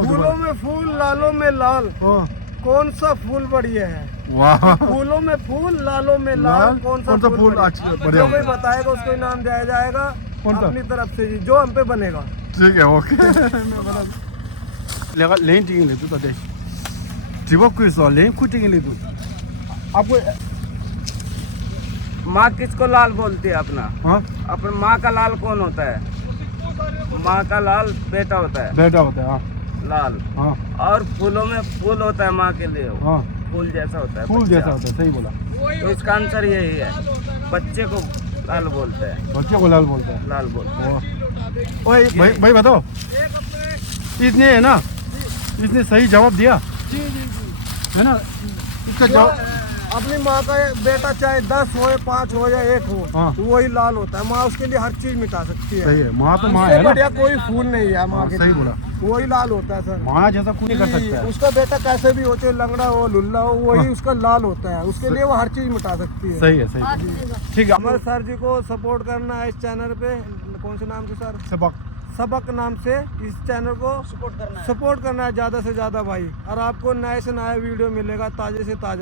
फूलों में फूल, लालों में लाल, कौन सा फूल बढ़िया है? वाह, फूलों में फूल, लालों में लाल, कौन सा फूल बढ़िया? अच्छा बढ़िया। जो कोई बताएगा उसको इनाम दिया जाएगा अपनी तरफ से, जो हम पे बनेगा। ठीक है, ओके. 내가 레인 띵을 해도 돼. 집업구에서 레인 쿠팅을 해도. आपको माँ किसको लाल बोलती है अपना? हाँ अपने माँ का लाल कौन होता है? माँ का लाल बेटा होता है, बेटा होता है. हाँ लाल. हाँ और फूलों में फूल होता है माँ के लिए, हाँ फूल जैसा होता है, फूल बच्चा. जैसा होता है. सही बोला. तो इसका आंसर यही है, बच्चे को लाल बोलते हैं, बच्चे को लाल बोलता है. लाल बोलते हैं. ओए भाई बताओ, इसने है ना, इसने सही जवाब दिया है ना. इसका जवाब अपनी माँ का बेटा चाहे 10 हो, 5 हो या 1 हो, हाँ. तो वही लाल होता है. माँ उसके लिए हर चीज मिटा सकती है. सही है. माँ तो माँ उससे है ना. बढ़िया कोई फूल नहीं है माँ हाँ, के सही लिए. बोला. वही लाल होता है सर. माँ जैसा कुछ नहीं कर सकता है. उसका बेटा कैसे भी होते, लंगड़ा हो, लुल्ला हो, वही उसका लाल होता है. उसके लिए वो हर चीज मिटा सकती है. सही है, सही है. ठीक है. हमारे सर जी को सपोर्ट करना है इस चैनल पे. कौन से नाम से सर? सबक सबक नाम से इस चैनल को सपोर्ट करना है ज़्यादा से ज़्यादा भाई. और आपको नए से नया वीडियो मिलेगा, ताज़े से ताज़ा.